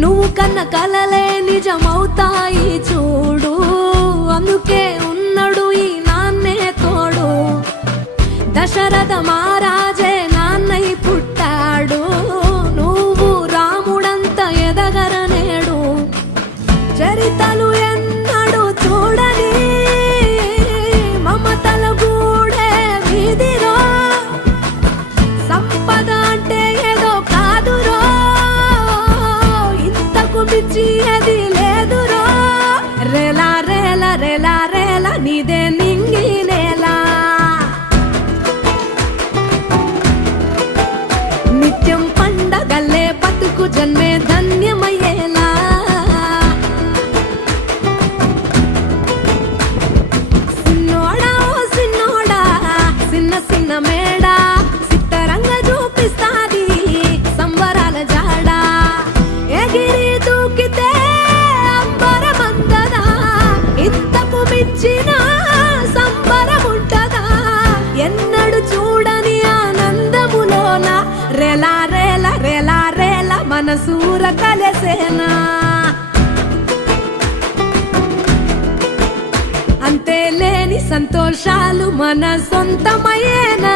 నువ్వు కన్న కలలే నిజమవుతాయి చూడు, అందుకే ఉన్నాడు ఈ నాన్నే తోడు. దశరథ మహారాజే నాన్నై పుట్టాడు, నువ్వు రాముడంత ఎదగరనేడు. చరితలు ఎన్నడు చూడని మమతల గూడే వీధిరో, సంపద అంటే ఏదో కాదురో, ఇంతకు మించి అది లేదురో. రేలా రేలా రేలా రేలా నీదే నింగి నేలా, నిత్యం పండగల్లే బతుకు జన్మే ధన్యమయ్యేలా. సిన్నోడా ఓ సిన్నోడా సిన్న సిన్న మేడా, సిత్తరంగా చూపిస్తాది సంబరాల జాడా. ఎగిరి దూకితే అంబరమందదా, ఇంతకు మించిన సంబరముంటదా. ఎన్నడు చూడని ఆనందములోన రేలా రేలా రేలా రేలా మనసూర కలసేనా. అంతే లేని సంతోషాలు మన సొంతమయ్యేనా.